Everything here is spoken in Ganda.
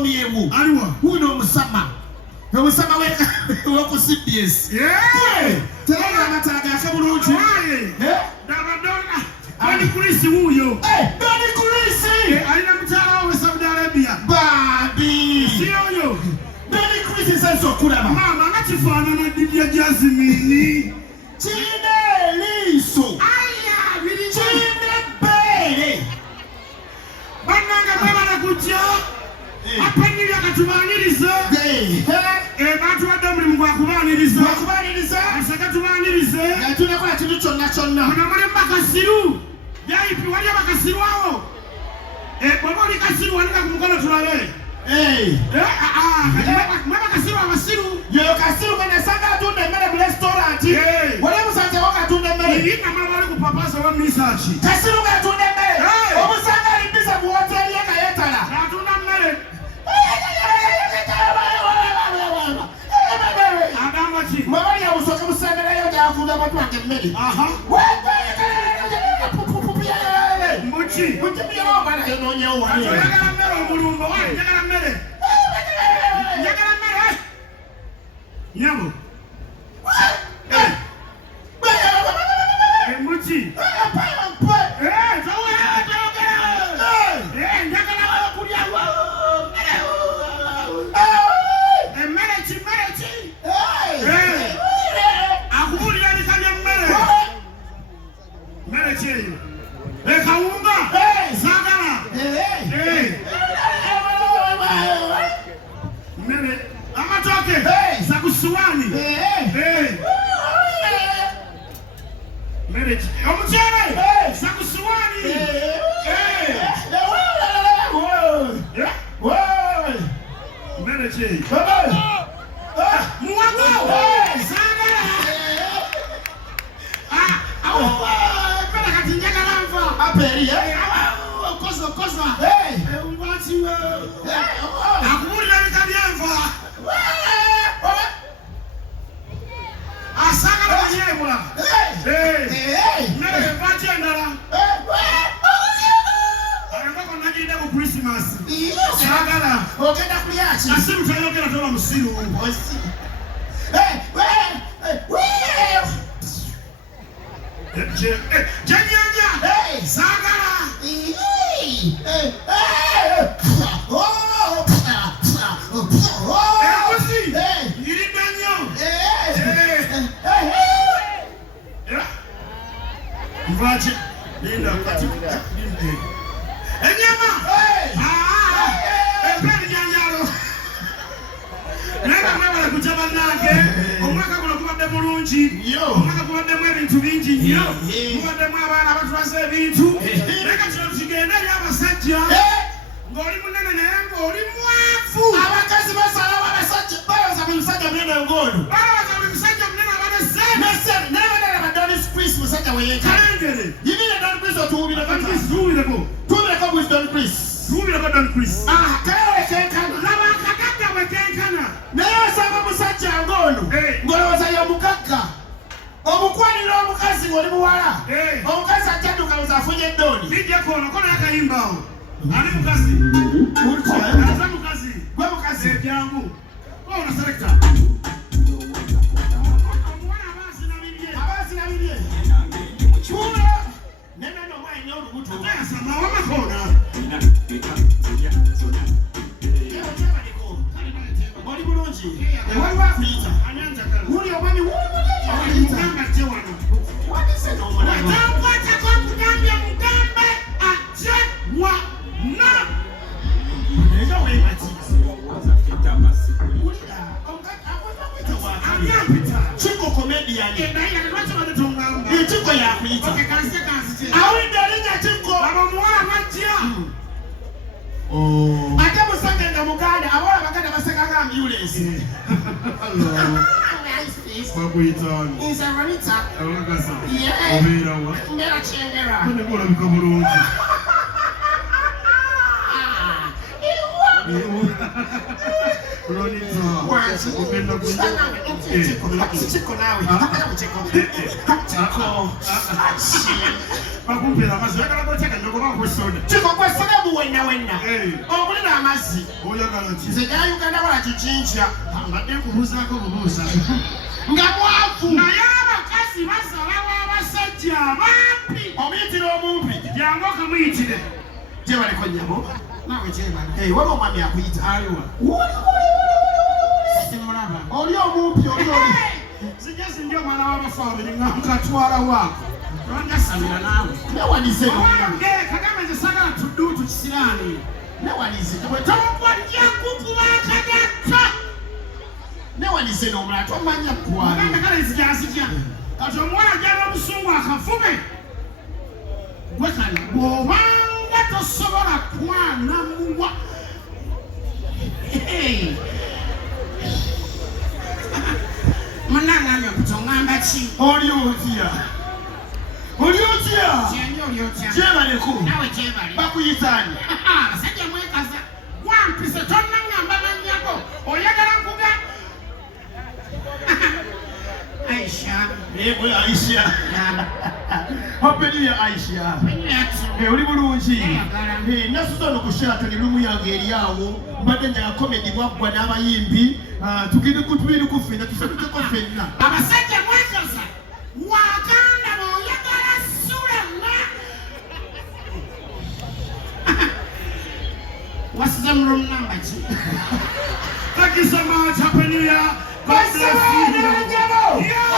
akomyewo uno musama Omusama weko CBS. Tera amataga akabulungi. Dabadona. Dani Chris wuyo. Dani Chris. Alina mtala wa Saudi Arabia. Babi. Siyo. Dani Chris senso kulaba. Mama ngachifana na Didia Jasmine. Chine liso. Aya, bili chine bele. Bananga baba na kutia. Apani yakatubaniriza. Bantu badamuli mu kwakubaniriza. Asakatubaniriza. Tunakola kintu kyonna. Bano muli bakasiru. Yaipi wali bakasiru awo. Bw'oba oli kasiru wanika ku mukono tulabe. Bakasiru abasiru. Yoyo kasiru kwenye sanga atunda emmere mu restaurant. Wali musanje wakatunda emmere. Yinga mama bali kupapasa wa misachi. Kasiru gatunda emmere. Omusanga alibiza mu hoteli yakayetala. Atunda emmere. Agamachi. Mabali ya usoka musangana yo jafuza watu wange mmere. Mbuchi. Mbuchi byo bana enonyewo wali. Njagala mmere omulumbo wali njagala mmere. Njagala mmere. Nyamo. Mbuchi. Bakumpera amazzi oyagala goteka ndogoba nkusoda kikokwesoda buwenna wenna obulina amazzi oyagala nti nze gya Uganda wala kikinkya mbadde nkubuuzaako bubuuza nga mwavu naye abakazi basalawo abasajja abampi omuyitire omumpi jangu okamuyitire gyebaliko nnyabo nawe kyebala waliwo omwami akuyita aliwa simulaba oli omumpi oli zijja sinja omwana w'abafu abiri nga nkatwala waako lwandasamira naawe newanize owange kagame nze sagala tudduutu kisiraani newanize togwajja kukuba akagatta newanize n'omulala tomanya kutwala muganda kale nzijazijja kati omuwala ajjala obusungu akavube gwe kale bw'obanga tosobola kwana muwa munangamye okutongamba ki oli otya oli otya kyenye oli otya gyebaleko nawe gyebali bakuyitaani abasajja mwekaza wampise tonnangamba mannyako oyagala nkuga Aisha Aisha Happy New Year Aisha oli bulungi nasuza no kushata ni lumu yange eri awo mbadde njagala comedy bwaggwa n'abayimbi tugende kutubiri kufena tusabike kufena abasajja mwekaza wakanda boyagala sulema What's the room number? Thank you so much. Happy New Year. God bless you. Yeah.